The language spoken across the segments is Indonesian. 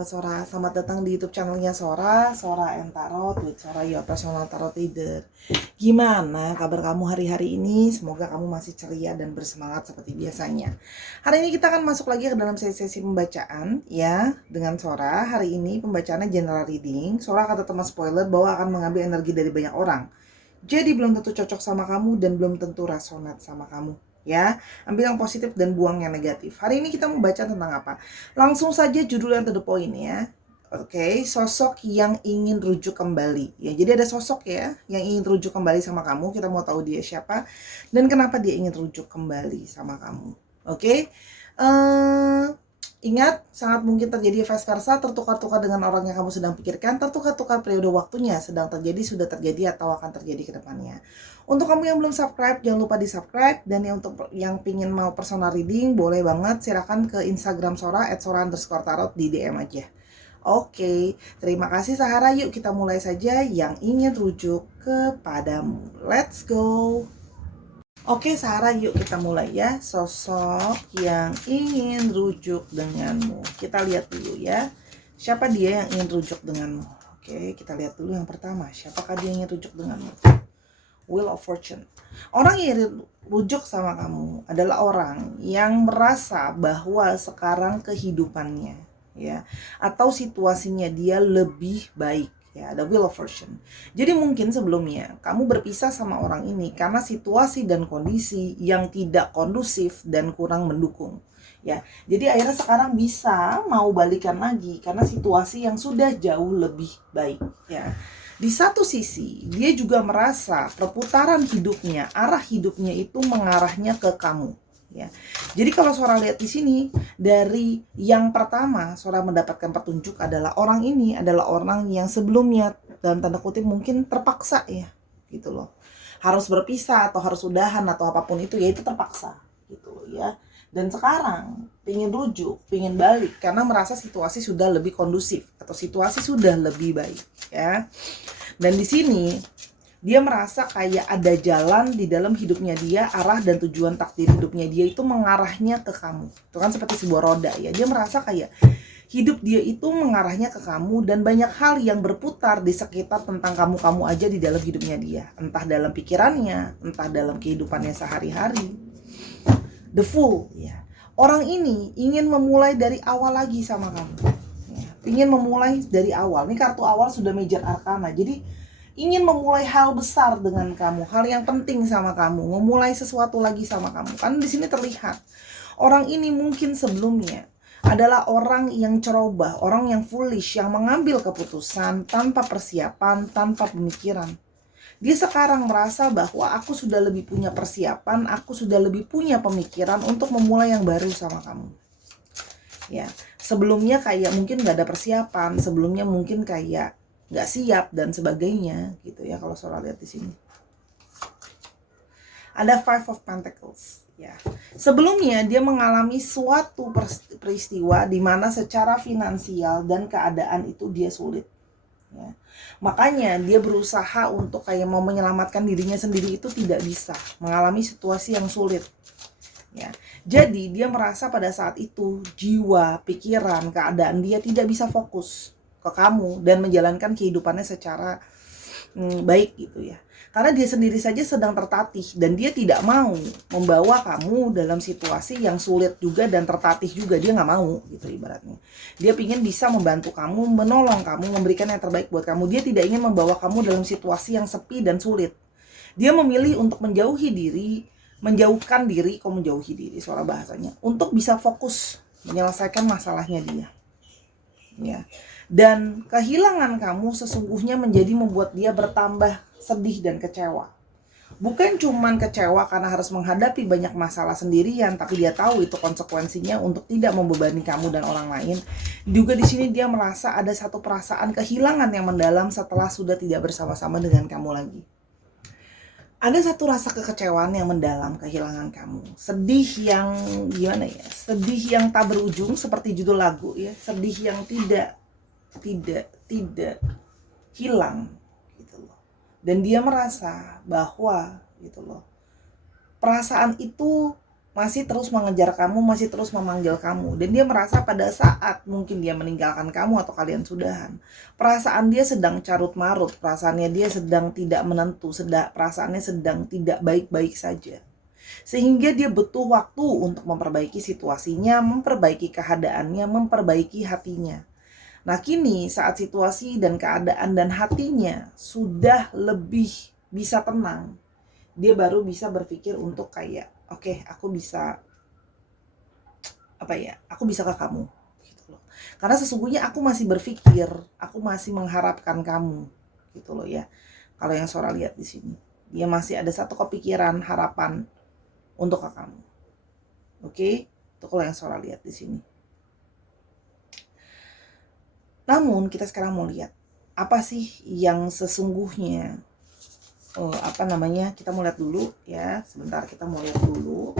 sahabat Sora, selamat datang di YouTube channelnya Sora, Sora and Tarot with Sora, your personal tarot reader. Gimana kabar kamu hari-hari ini? Semoga kamu masih ceria dan bersemangat seperti biasanya. Hari ini kita akan masuk lagi ke dalam sesi pembacaan ya dengan Sora. Hari ini pembacaannya general reading. Sora akan tetap spoiler bahwa akan mengambil energi dari banyak orang. Jadi belum tentu cocok sama kamu dan belum tentu resonate sama kamu. Ya, ambil yang positif dan buang yang negatif. Hari ini kita membaca tentang apa? Langsung saja judul yang to the point ya. Oke, sosok yang ingin rujuk kembali. Ya, jadi ada sosok ya yang ingin rujuk kembali sama kamu. Kita mau tahu dia siapa dan kenapa dia ingin rujuk kembali sama kamu. Oke. Ingat, sangat mungkin terjadi vice versa, tertukar-tukar dengan orang yang kamu sedang pikirkan, tertukar-tukar periode waktunya, sedang terjadi, sudah terjadi, atau akan terjadi ke depannya. Untuk kamu yang belum subscribe, jangan lupa di subscribe. Dan untuk yang pingin mau personal reading, boleh banget, silakan ke Instagram Sora, @sora_tarot, di DM aja. Oke, terima kasih Sahara. Yuk kita mulai saja yang ingin rujuk kepadamu. Let's go. Oke Sarah, yuk kita mulai ya. Sosok yang ingin rujuk denganmu. Kita lihat dulu ya. Siapa dia yang ingin rujuk denganmu? Oke, kita lihat dulu yang pertama. Siapakah dia yang ingin rujuk denganmu? Wheel of Fortune. Orang yang ingin rujuk sama kamu adalah orang yang merasa bahwa sekarang kehidupannya ya atau situasinya dia lebih baik. Ya, ada Wheel of Fortune. Jadi mungkin sebelumnya kamu berpisah sama orang ini karena situasi dan kondisi yang tidak kondusif dan kurang mendukung. Ya, jadi akhirnya sekarang bisa mau balikan lagi karena situasi yang sudah jauh lebih baik. Ya, di satu sisi dia juga merasa perputaran hidupnya, arah hidupnya itu mengarahnya ke kamu. Ya, jadi kalau Sora lihat di sini dari yang pertama Sora mendapatkan petunjuk adalah orang ini adalah orang yang sebelumnya dalam tanda kutip mungkin terpaksa ya gitu loh, harus berpisah atau harus udahan atau apapun itu ya itu terpaksa gitu loh ya, dan sekarang pingin rujuk, pingin balik karena merasa situasi sudah lebih kondusif atau situasi sudah lebih baik ya. Dan di sini dia merasa kayak ada jalan di dalam hidupnya dia, arah dan tujuan takdir hidupnya dia itu mengarahnya ke kamu. Itu kan seperti sebuah roda ya. Dia merasa kayak hidup dia itu mengarahnya ke kamu dan banyak hal yang berputar di sekitar tentang kamu-kamu aja di dalam hidupnya dia. Entah dalam pikirannya, entah dalam kehidupannya sehari-hari. The Fool ya. Orang ini ingin memulai dari awal lagi sama kamu. Ya, ingin memulai dari awal. Ini kartu awal sudah Major Arcana. Jadi ingin memulai hal besar dengan kamu, hal yang penting sama kamu, memulai sesuatu lagi sama kamu. Kan di sini terlihat orang ini mungkin sebelumnya adalah orang yang ceroboh, orang yang foolish, yang mengambil keputusan tanpa persiapan, tanpa pemikiran. Dia sekarang merasa bahwa aku sudah lebih punya persiapan, aku sudah lebih punya pemikiran untuk memulai yang baru sama kamu. Ya, sebelumnya kayak mungkin gak ada persiapan, sebelumnya mungkin kayak nggak siap dan sebagainya gitu ya. Kalau Sora lihat di sini ada Five of Pentacles ya. Sebelumnya dia mengalami suatu peristiwa di mana secara finansial dan keadaan itu dia sulit ya. Makanya dia berusaha untuk kayak mau menyelamatkan dirinya sendiri itu tidak bisa, mengalami situasi yang sulit ya. Jadi dia merasa pada saat itu jiwa, pikiran, keadaan dia tidak bisa fokus ke kamu dan menjalankan kehidupannya secara baik gitu ya. Karena dia sendiri saja sedang tertatih dan dia tidak mau membawa kamu dalam situasi yang sulit juga dan tertatih juga. Dia nggak mau gitu ibaratnya. Dia ingin bisa membantu kamu, menolong kamu, memberikan yang terbaik buat kamu. Dia tidak ingin membawa kamu dalam situasi yang sepi dan sulit. Dia memilih untuk menjauhi diri, menjauhkan diri, menjauhi diri suara bahasanya, untuk bisa fokus menyelesaikan masalahnya dia. Ya. Dan kehilangan kamu sesungguhnya membuat dia bertambah sedih dan kecewa. Bukan cuman kecewa karena harus menghadapi banyak masalah sendirian, tapi dia tahu itu konsekuensinya untuk tidak membebani kamu dan orang lain. Juga di sini dia merasa ada satu perasaan kehilangan yang mendalam setelah sudah tidak bersama-sama dengan kamu lagi. Ada satu rasa kekecewaan yang mendalam, kehilangan kamu. Sedih yang gimana ya? Sedih yang tak berujung seperti judul lagu ya. Sedih yang tidak hilang gitu loh. Dan dia merasa bahwa gitu loh, perasaan itu masih terus mengejar kamu, masih terus memanggil kamu. Dan dia merasa pada saat mungkin dia meninggalkan kamu atau kalian sudahan, perasaan dia sedang carut marut, perasaannya dia sedang tidak menentu, perasaannya sedang tidak baik-baik saja. Sehingga dia butuh waktu untuk memperbaiki situasinya, memperbaiki keadaannya, memperbaiki hatinya. Nah kini saat situasi dan keadaan dan hatinya sudah lebih bisa tenang, dia baru bisa berpikir untuk kayak, oke, aku bisa aku bisa ke kamu gitu loh. Karena sesungguhnya aku masih berpikir, aku masih mengharapkan kamu gitu loh ya. Kalau yang Sora lihat di sini, dia masih ada satu kepikiran, harapan untuk ke kamu. Oke? Itu kalau yang Sora lihat di sini. Namun kita sekarang mau lihat apa sih yang sesungguhnya kita mau lihat dulu ya. Sebentar, kita mau lihat dulu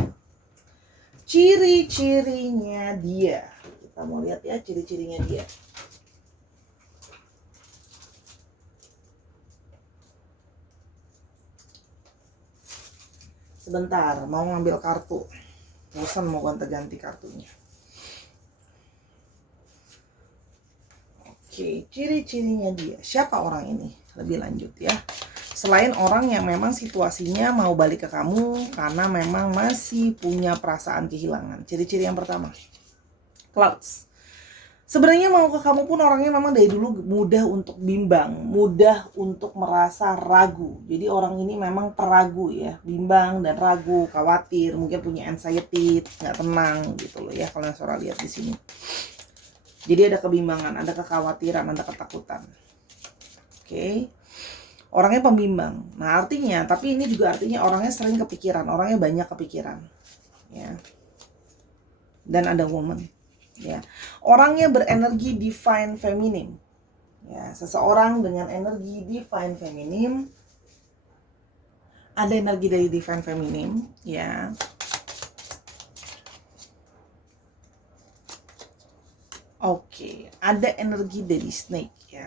ciri-cirinya dia. Kita mau lihat ya ciri-cirinya dia. Sebentar, mau ngambil kartu. Bosan mau gonta-ganti kartunya. Oke, ciri-cirinya dia. Siapa orang ini? Lebih lanjut ya. Selain orang yang memang situasinya mau balik ke kamu karena memang masih punya perasaan kehilangan. Ciri-ciri yang pertama, clouds. Sebenarnya mau ke kamu pun orangnya memang dari dulu mudah untuk bimbang, mudah untuk merasa ragu. Jadi orang ini memang peragu ya, bimbang dan ragu, khawatir, mungkin punya anxiety, nggak tenang gitu loh ya kalau yang Sora lihat di sini. Jadi ada kebimbangan, ada kekhawatiran, ada ketakutan. Oke. Orangnya pembimbang. Nah, artinya, tapi ini juga artinya orangnya sering kepikiran, orangnya banyak kepikiran. Ya. Dan ada woman, ya. Orangnya berenergi divine feminine. Ya, seseorang dengan energi divine feminine. Ada energi dari divine feminine, ya. Oke, ada energi dari snake ya.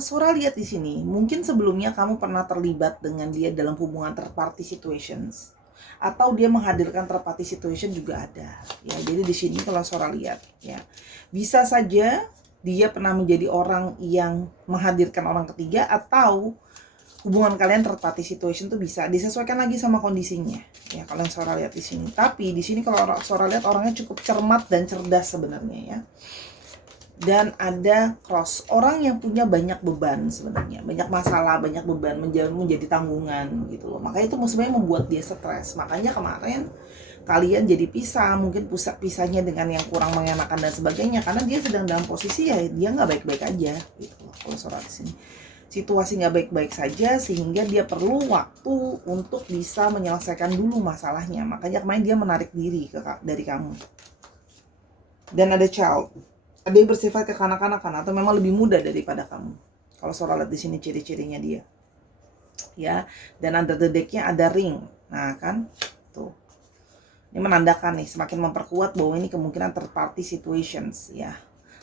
Sora lihat di sini, mungkin sebelumnya kamu pernah terlibat dengan dia dalam hubungan third party situations, atau dia menghadirkan third party situation juga ada. Ya, jadi di sini kalau Sora lihat, ya, bisa saja dia pernah menjadi orang yang menghadirkan orang ketiga, atau hubungan kalian third party situation tuh bisa disesuaikan lagi sama kondisinya. Ya, kalau yang Sora lihat di sini. Tapi di sini kalau Sora lihat orangnya cukup cermat dan cerdas sebenarnya ya. Dan ada cross, orang yang punya banyak beban sebenarnya, banyak masalah, banyak beban, menjadi tanggungan gitu loh. Makanya itu sebenarnya membuat dia stres. Makanya kemarin kalian jadi pisah, mungkin pisahnya dengan yang kurang mengenakan dan sebagainya, karena dia sedang dalam posisi ya dia nggak baik-baik aja gitu loh. Kalau Sora di sini situasi nggak baik-baik saja, sehingga dia perlu waktu untuk bisa menyelesaikan dulu masalahnya. Makanya kemarin dia menarik diri dari kamu. Dan ada child, ada yang bersifat kekanak-kanakan atau memang lebih muda daripada kamu. Kalau Sora lihat di sini ciri-cirinya dia, ya. Dan under the deck-nya ada ring. Nah kan, tuh. Ini menandakan nih, semakin memperkuat bahwa ini kemungkinan third party situations, ya.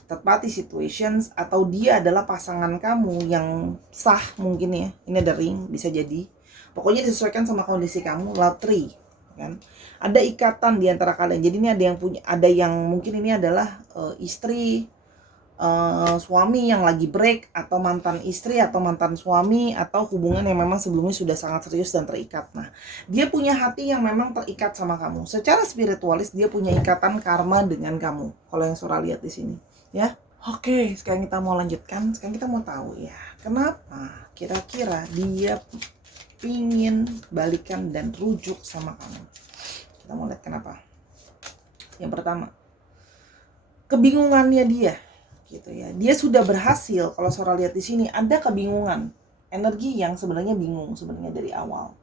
Third party situations, atau dia adalah pasangan kamu yang sah mungkin ya. Ini ada ring, bisa jadi. Pokoknya disesuaikan sama kondisi kamu. Lottery, kan? Ada ikatan di antara kalian. Jadi ini ada yang mungkin ini adalah istri, suami yang lagi break, atau mantan istri atau mantan suami, atau hubungan yang memang sebelumnya sudah sangat serius dan terikat. Nah, dia punya hati yang memang terikat sama kamu. Secara spiritualis dia punya ikatan karma dengan kamu. Kalau yang Sora lihat di sini, ya. Oke, sekarang kita mau lanjutkan. Sekarang kita mau tahu ya, kenapa kira-kira dia pingin balikan dan rujuk sama kamu. Kita mau lihat kenapa. Yang pertama, kebingungannya dia gitu ya. Dia sudah berhasil, kalau Sora lihat di sini ada kebingungan, energi yang sebenarnya bingung sebenarnya dari awal.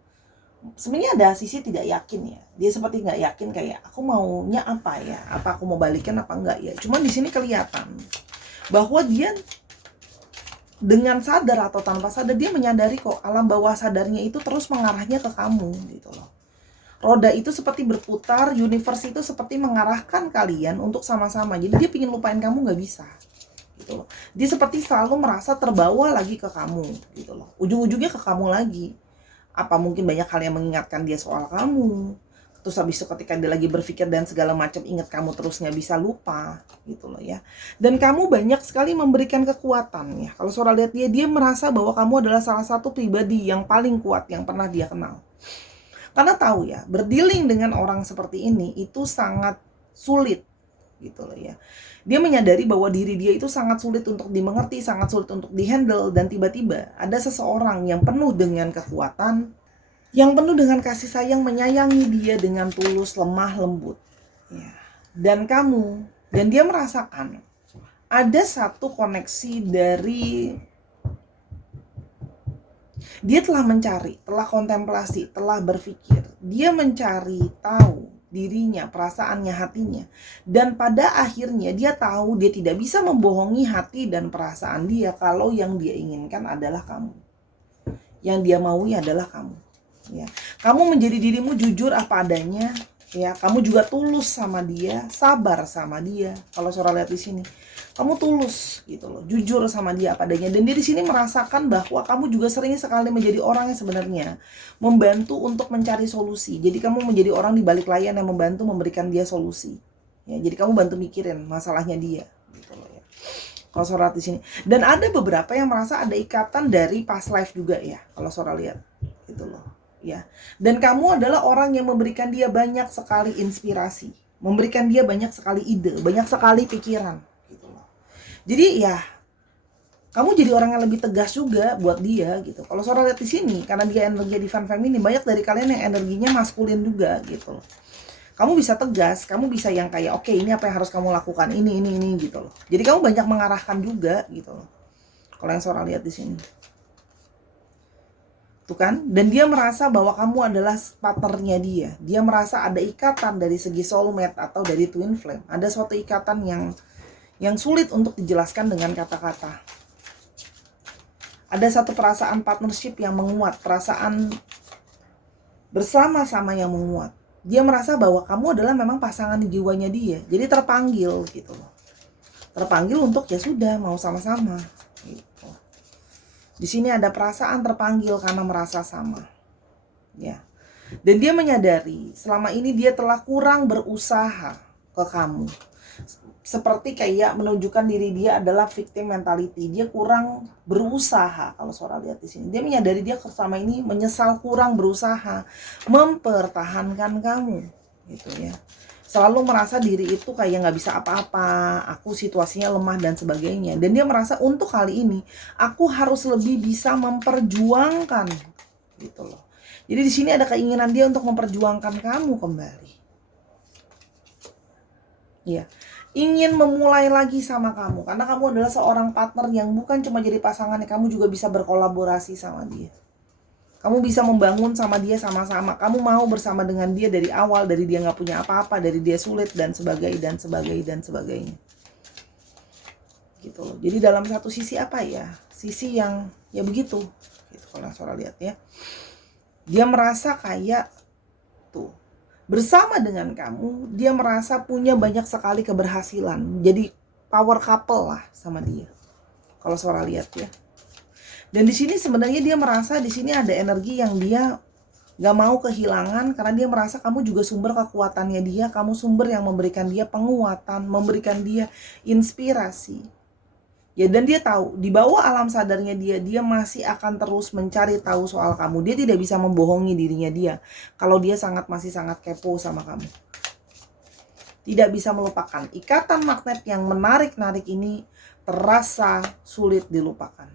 Sebenarnya ada sisi tidak yakin ya. Dia seperti nggak yakin, kayak aku maunya apa ya? Apa aku mau balikan apa enggak ya? Cuman di sini kelihatan bahwa dia dengan sadar atau tanpa sadar dia menyadari kok alam bawah sadarnya itu terus mengarahnya ke kamu gitu loh. Roda itu seperti berputar, universe itu seperti mengarahkan kalian untuk sama-sama. Jadi dia pingin lupain kamu nggak bisa gitu loh. Dia seperti selalu merasa terbawa lagi ke kamu gitu loh. Ujung-ujungnya ke kamu lagi. Apa mungkin banyak hal yang mengingatkan dia soal kamu, Terus habis itu ketika dia lagi berpikir dan segala macam, ingat kamu terus, nggak bisa lupa gitu loh ya. Dan kamu banyak sekali memberikan kekuatan ya. Kalau Saudara lihat dia merasa bahwa kamu adalah salah satu pribadi yang paling kuat yang pernah dia kenal. Karena tahu ya, berdealing dengan orang seperti ini itu sangat sulit gitu loh ya. Dia menyadari bahwa diri dia itu sangat sulit untuk dimengerti, sangat sulit untuk dihandle, dan tiba-tiba ada seseorang yang penuh dengan kekuatan, yang penuh dengan kasih sayang, menyayangi dia dengan tulus, lemah lembut ya. Dan dia merasakan ada satu koneksi dari dia telah mencari, telah kontemplasi, telah berpikir, dia mencari tahu dirinya, perasaannya, hatinya. Dan pada akhirnya dia tahu dia tidak bisa membohongi hati dan perasaan dia kalau yang dia inginkan adalah kamu. Yang dia maui adalah kamu. Ya. Kamu menjadi dirimu jujur apa adanya, ya. Kamu juga tulus sama dia, sabar sama dia. Kalau Saudara lihat di sini, kamu tulus gitu loh, jujur sama dia apa adanya. Dan dia di sini merasakan bahwa kamu juga sering sekali menjadi orang yang sebenarnya membantu untuk mencari solusi. Jadi kamu menjadi orang di balik layar yang membantu memberikan dia solusi. Ya, jadi kamu bantu mikirin masalahnya dia gitu loh ya. Kalau Saudara lihat di sini. Dan ada beberapa yang merasa ada ikatan dari past life juga ya, kalau Saudara lihat gitu loh ya. Dan kamu adalah orang yang memberikan dia banyak sekali inspirasi, memberikan dia banyak sekali ide, banyak sekali pikiran. Jadi ya, kamu jadi orang yang lebih tegas juga buat dia gitu. Kalau Saudara lihat di sini, karena dia energi divine feminine, banyak dari kalian yang energinya maskulin juga gitu. Kamu bisa tegas, kamu bisa yang kayak oke, ini apa yang harus kamu lakukan, ini gitu loh. Jadi kamu banyak mengarahkan juga gitu loh. Kalau yang Saudara lihat di sini. Tuh kan? Dan dia merasa bahwa kamu adalah partnernya dia. Dia merasa ada ikatan dari segi soulmate atau dari twin flame. Ada suatu ikatan yang sulit untuk dijelaskan dengan kata-kata. Ada satu perasaan partnership yang menguat, perasaan bersama-sama yang menguat. Dia merasa bahwa kamu adalah memang pasangan di jiwanya dia. Jadi terpanggil gitu loh. Terpanggil untuk ya sudah mau sama-sama gitu. Di sini ada perasaan terpanggil karena merasa sama. Ya. Dan dia menyadari selama ini dia telah kurang berusaha ke kamu. Seperti kayak menunjukkan diri dia adalah victim mentality. Dia kurang berusaha. Kalau Saudara lihat di sini, dia menyadari dia selama ini menyesal kurang berusaha mempertahankan kamu, gitu ya. Selalu merasa diri itu kayak nggak bisa apa-apa, aku situasinya lemah dan sebagainya. Dan dia merasa untuk kali ini aku harus lebih bisa memperjuangkan, gitu loh. Jadi di sini ada keinginan dia untuk memperjuangkan kamu kembali. Iya. Ingin memulai lagi sama kamu, karena kamu adalah seorang partner yang bukan cuma jadi pasangannya, kamu juga bisa berkolaborasi sama dia. Kamu bisa membangun sama dia sama-sama. Kamu mau bersama dengan dia dari awal, dari dia nggak punya apa-apa, dari dia sulit dan sebagainya. Gitu loh. Jadi dalam satu sisi apa ya? Sisi yang ya begitu. Gitu kalau Saudara lihat ya. Dia merasa kayak tuh. Bersama dengan kamu, dia merasa punya banyak sekali keberhasilan. Jadi power couple lah sama dia. Kalau Saudara lihat ya. Dan di sini sebenarnya dia merasa di sini ada energi yang dia gak mau kehilangan, karena dia merasa kamu juga sumber kekuatannya dia, kamu sumber yang memberikan dia penguatan, memberikan dia inspirasi. Ya, dan dia tahu di bawah alam sadarnya dia masih akan terus mencari tahu soal kamu. Dia tidak bisa membohongi dirinya dia kalau dia masih sangat kepo sama kamu. Tidak bisa melupakan. Ikatan magnet yang menarik-narik ini terasa sulit dilupakan.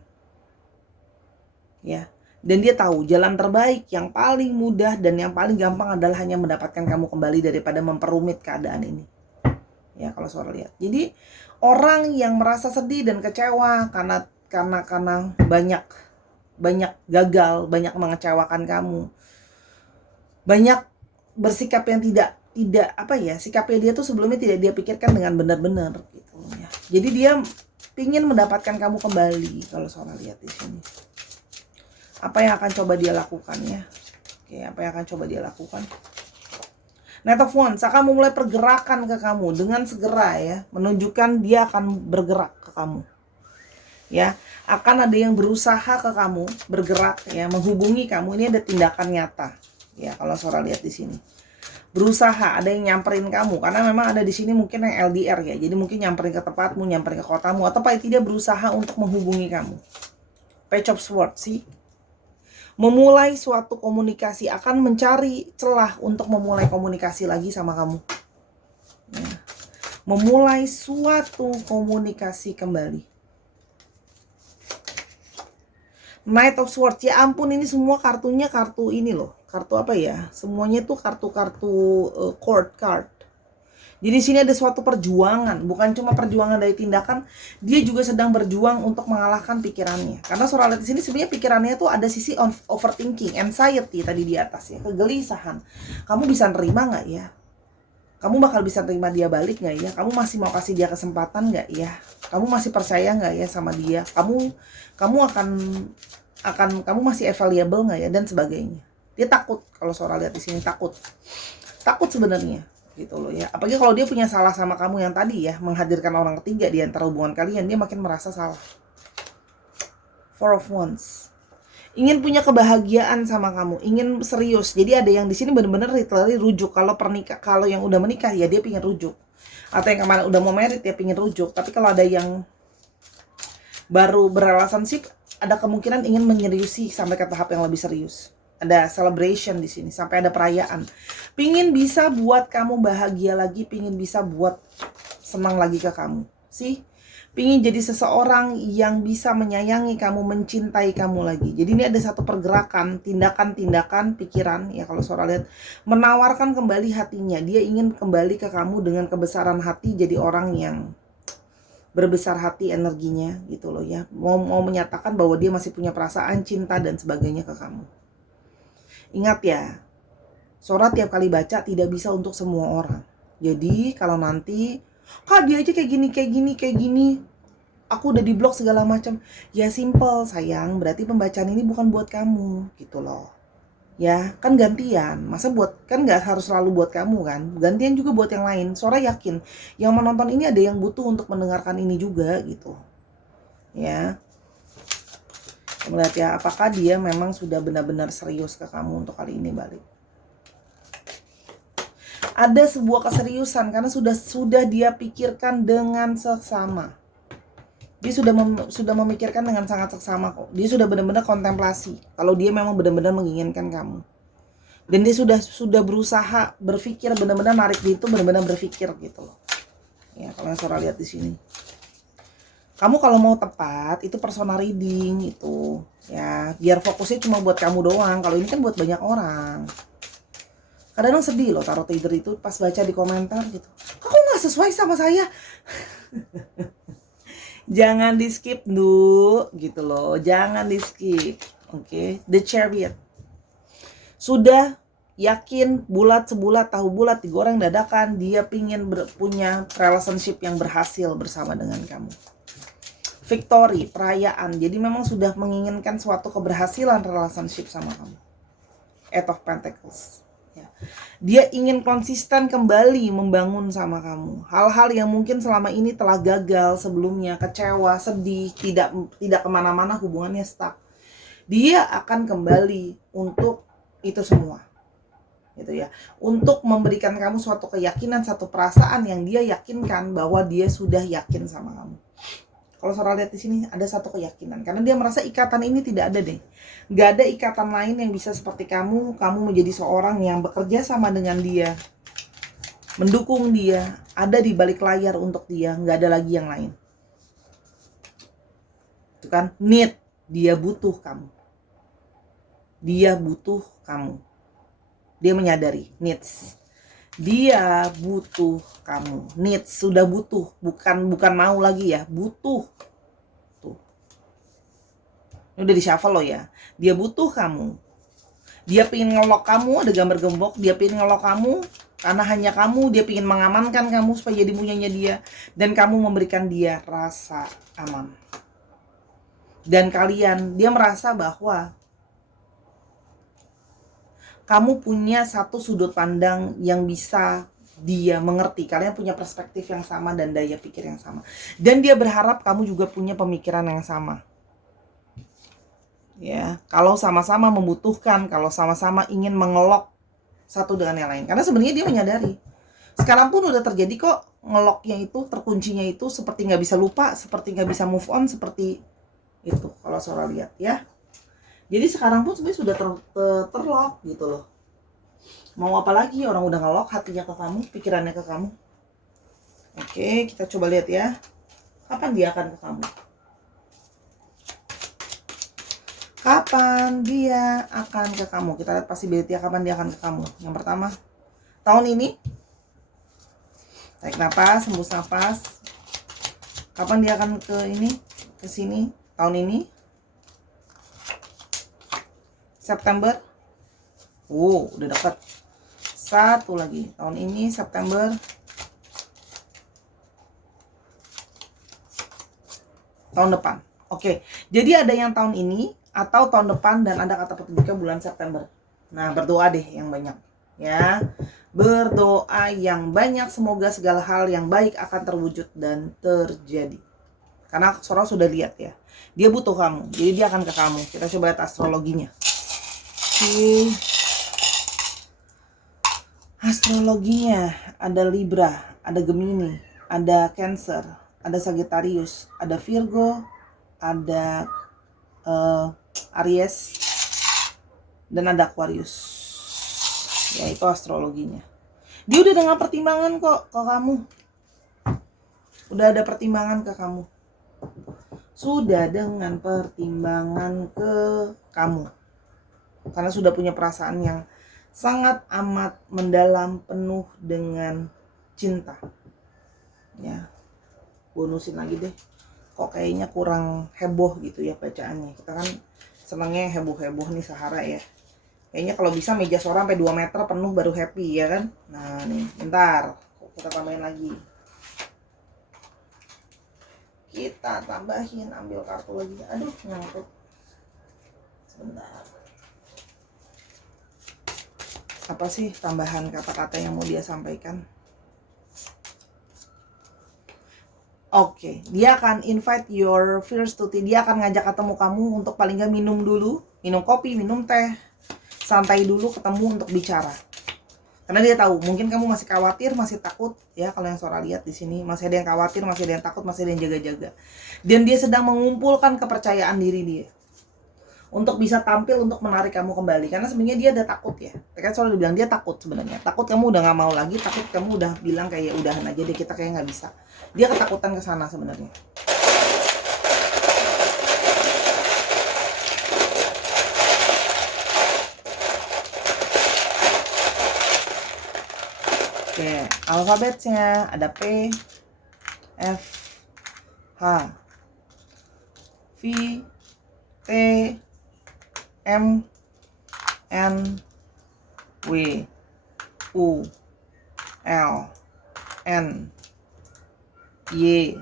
Ya. Dan dia tahu jalan terbaik, yang paling mudah dan yang paling gampang adalah hanya mendapatkan kamu kembali daripada memperumit keadaan ini. Ya, kalau Saudara lihat. Jadi orang yang merasa sedih dan kecewa karena banyak gagal, banyak mengecewakan kamu, banyak bersikap yang tidak apa ya, sikapnya dia tuh sebelumnya tidak dia pikirkan dengan benar-benar gitu ya. Jadi dia ingin mendapatkan kamu kembali. Kalau Saudara lihat di sini, apa yang akan coba dia lakukan ya? Oke, apa yang akan coba dia lakukan? Knight of Wands akan memulai pergerakan ke kamu dengan segera ya, menunjukkan dia akan bergerak ke kamu. Ya, akan ada yang berusaha ke kamu, bergerak ya, menghubungi kamu. Ini ada tindakan nyata. Ya, kalau Saudara lihat di sini. Berusaha, ada yang nyamperin kamu karena memang ada di sini mungkin yang LDR ya. Jadi mungkin nyamperin ke tempatmu, nyamperin ke kotamu, atau paling tidak berusaha untuk menghubungi kamu. Page of Swords sih. Memulai suatu komunikasi, akan mencari celah untuk memulai komunikasi lagi sama kamu. Ya. Memulai suatu komunikasi kembali. Knight of Swords, ya ampun, ini semua kartunya kartu ini loh. Kartu apa ya? Semuanya tuh kartu-kartu court card. Jadi di sini ada suatu perjuangan, bukan cuma perjuangan dari tindakan, dia juga sedang berjuang untuk mengalahkan pikirannya. Karena Sora lihat di sini sebenarnya pikirannya tuh ada sisi overthinking, anxiety tadi di atas ya, kegelisahan. Kamu bisa nerima nggak ya? Kamu bakal bisa terima dia balik nggak ya? Kamu masih mau kasih dia kesempatan nggak ya? Kamu masih percaya nggak ya sama dia? Kamu kamu masih available nggak ya, dan sebagainya. Dia takut, kalau Sora lihat di sini takut sebenarnya gitu loh ya. Apalagi kalau dia punya salah sama kamu yang tadi ya, menghadirkan orang ketiga di antara hubungan kalian, dia makin merasa salah. Four of Wands, ingin punya kebahagiaan sama kamu, ingin serius. Jadi ada yang di sini benar-benar literally rujuk. Kalau yang udah menikah ya dia pingin rujuk, atau yang kemana udah mau merit dia pingin rujuk. Tapi kalau ada yang baru berrelationship, ada kemungkinan ingin menyeriusi sampai ke tahap yang lebih serius. Ada celebration di sini, sampai ada perayaan. Pingin bisa buat kamu bahagia lagi, pingin bisa buat senang lagi ke kamu. Sih, pingin jadi seseorang yang bisa menyayangi kamu, mencintai kamu lagi. Jadi ini ada satu pergerakan, tindakan-tindakan, pikiran ya kalau Sora lihat, menawarkan kembali hatinya. Dia ingin kembali ke kamu dengan kebesaran hati, jadi orang yang berbesar hati energinya gitu loh ya. Mau menyatakan bahwa dia masih punya perasaan cinta dan sebagainya ke kamu. Ingat ya, Sora tiap kali baca tidak bisa untuk semua orang. Jadi kalau nanti, Kak dia aja kayak gini, aku udah diblok segala macam. Ya simple sayang, berarti pembacaan ini bukan buat kamu gitu loh. Ya kan gantian, masa kan nggak harus selalu buat kamu kan, gantian juga buat yang lain. Sora yakin yang menonton ini ada yang butuh untuk mendengarkan ini juga gitu ya. Melihat ya, apakah dia memang sudah benar-benar serius ke kamu untuk kali ini balik. Ada sebuah keseriusan karena sudah dia pikirkan dengan seksama. Dia sudah memikirkan dengan sangat seksama kok. Dia sudah benar-benar kontemplasi kalau dia memang benar-benar menginginkan kamu. Dan dia sudah berusaha berpikir, benar-benar narik dia itu benar-benar berpikir gitu loh. Ya, kalau yang Sora lihat di sini. Kamu kalau mau tepat itu personal reading itu ya, biar fokusnya cuma buat kamu doang. Kalau ini kan buat banyak orang. Kadang sedih loh tarot reader itu pas baca di komentar gitu, kok nggak sesuai sama saya. Jangan di skip dulu gitu loh, jangan di skip. Oke. The Chariot, sudah yakin bulat sebulat tahu bulat digoreng dadakan, dia pingin punya relationship yang berhasil bersama dengan kamu. Victory, perayaan. Jadi memang sudah menginginkan suatu keberhasilan relationship sama kamu. Eight of Pentacles ya. Dia ingin konsisten kembali membangun sama kamu. Hal-hal yang mungkin selama ini telah gagal sebelumnya, kecewa, sedih, tidak kemana-mana, hubungannya stuck. Dia akan kembali untuk itu semua gitu ya, untuk memberikan kamu suatu keyakinan, satu perasaan yang dia yakinkan bahwa dia sudah yakin sama kamu. Kalau Sora lihat di sini ada satu keyakinan, karena dia merasa ikatan ini tidak ada deh. Gak ada ikatan lain yang bisa seperti kamu menjadi seorang yang bekerja sama dengan dia, mendukung dia, ada di balik layar untuk dia, gak ada lagi yang lain. Itu kan, need, dia butuh kamu. Dia butuh kamu. Dia menyadari, needs. Dia butuh kamu. Needs, sudah butuh, bukan mau lagi ya, butuh. Tuh. Ini udah di shuffle loh ya. Dia butuh kamu. Dia pengen ngelok kamu, ada gambar gembok, dia pengen ngelok kamu karena hanya kamu, dia pengen mengamankan kamu supaya jadi punyanya dia, dan kamu memberikan dia rasa aman. Dan kalian, dia merasa bahwa kamu punya satu sudut pandang yang bisa dia mengerti. Kalian punya perspektif yang sama dan daya pikir yang sama. Dan dia berharap kamu juga punya pemikiran yang sama. Ya, kalau sama-sama membutuhkan, kalau sama-sama ingin mengelok satu dengan yang lain. Karena sebenarnya dia menyadari. Sekarang pun udah terjadi kok, ngeloknya itu, terkuncinya itu, seperti nggak bisa lupa, seperti nggak bisa move on, seperti itu kalau Sora lihat ya. Jadi sekarang pun sebenarnya sudah terlock gitu loh. Mau apa lagi, orang udah ngelok hatinya ke kamu, pikirannya ke kamu. Oke, kita coba lihat ya. Kapan dia akan ke kamu? Kapan dia akan ke kamu? Kita lihat possibility kapan dia akan ke kamu. Yang pertama, tahun ini. Tarik nafas, hembus nafas. Kapan dia akan ke ini? Ke sini? Tahun ini? September. Udah dekat. Satu lagi. Tahun ini September. Tahun depan. Oke. Jadi ada yang tahun ini atau tahun depan, dan ada kata petunjuknya bulan September. Nah, berdoa deh yang banyak ya. Berdoa yang banyak, semoga segala hal yang baik akan terwujud dan terjadi. Karena Sora sudah lihat ya, dia butuh kamu, jadi dia akan ke kamu. Kita coba lihat astrologinya. Oke. Astrologinya ada Libra, ada Gemini, ada Cancer, ada Sagittarius, ada Virgo, ada Aries, dan ada Aquarius. Ya, itu astrologinya. Dia udah dengan pertimbangan kok ke kamu. Udah ada pertimbangan ke kamu. Sudah dengan pertimbangan ke kamu. Karena sudah punya perasaan yang sangat amat mendalam, penuh dengan cinta. Ya. Bonusin lagi deh. Kok kayaknya kurang heboh gitu ya bacaannya. Kita kan senangnya heboh-heboh nih Sahara ya. Kayaknya kalau bisa meja Sora sampai 2 meter penuh baru happy ya kan. Nah nih, bentar. Kita tambahin lagi. Kita tambahin, ambil kartu lagi. Aduh, nyangkut. Sebentar. Apa sih tambahan kata-kata yang mau dia sampaikan? Oke, dia akan invite your fears to tea. Dia akan ngajak ketemu kamu untuk paling nggak minum dulu. Minum kopi, minum teh. Santai dulu, ketemu untuk bicara. Karena dia tahu mungkin kamu masih khawatir, masih takut ya. Kalau yang Sora lihat di sini masih ada yang khawatir, masih ada yang takut, masih ada yang jaga-jaga. Dan dia sedang mengumpulkan kepercayaan diri dia untuk bisa tampil untuk menarik kamu kembali. Karena sebenarnya dia ada takut ya. Kan Sora bilang dia takut sebenarnya. Takut kamu udah nggak mau lagi, takut kamu udah bilang kayak udahan aja deh, kita kayak nggak bisa. Dia ketakutan ke sana sebenarnya. Oke, alfabetnya ada P, F, H, V, T, M, N, W, U, L, N, Y.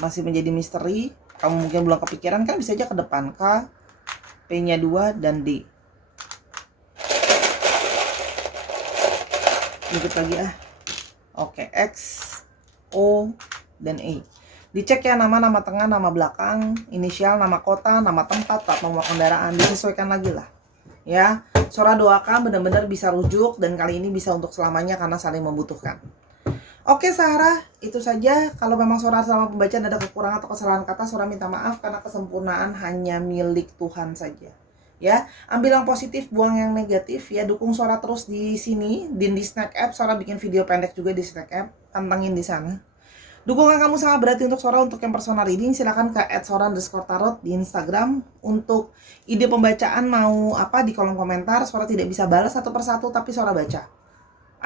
Masih menjadi misteri. Kamu mungkin belum kepikiran kan, bisa aja ke depan. K, P-nya 2, dan D. Dikit lagi ah. Oke, X, O, dan E. Dicek ya nama tengah, nama belakang, inisial, nama kota, nama tempat, plat nomor kendaraan, disesuaikan lagi lah. Ya, Sora doakan benar-benar bisa rujuk dan kali ini bisa untuk selamanya karena saling membutuhkan. Oke Sahara, itu saja. Kalau memang Sora sama pembacaan ada kekurangan atau kesalahan kata, Sora minta maaf karena kesempurnaan hanya milik Tuhan saja. Ya, ambil yang positif, buang yang negatif ya. Dukung Sora terus di sini, di Snack App. Sora bikin video pendek juga di Snack App, pantengin di sana. Dukungan kamu sangat berarti untuk Sora. Untuk yang personal reading silahkan ke @sora_tarot di Instagram. Untuk ide pembacaan mau apa di kolom komentar. Sora tidak bisa balas satu persatu, tapi Sora baca,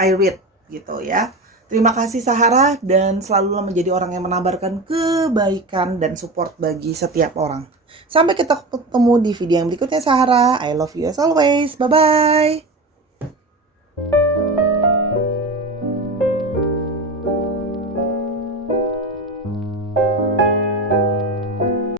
I read gitu ya. Terima kasih Sahara, dan selalu menjadi orang yang menabarkan kebaikan dan support bagi setiap orang. Sampai kita ketemu di video yang berikutnya Sahara. I love you as always. Bye-bye.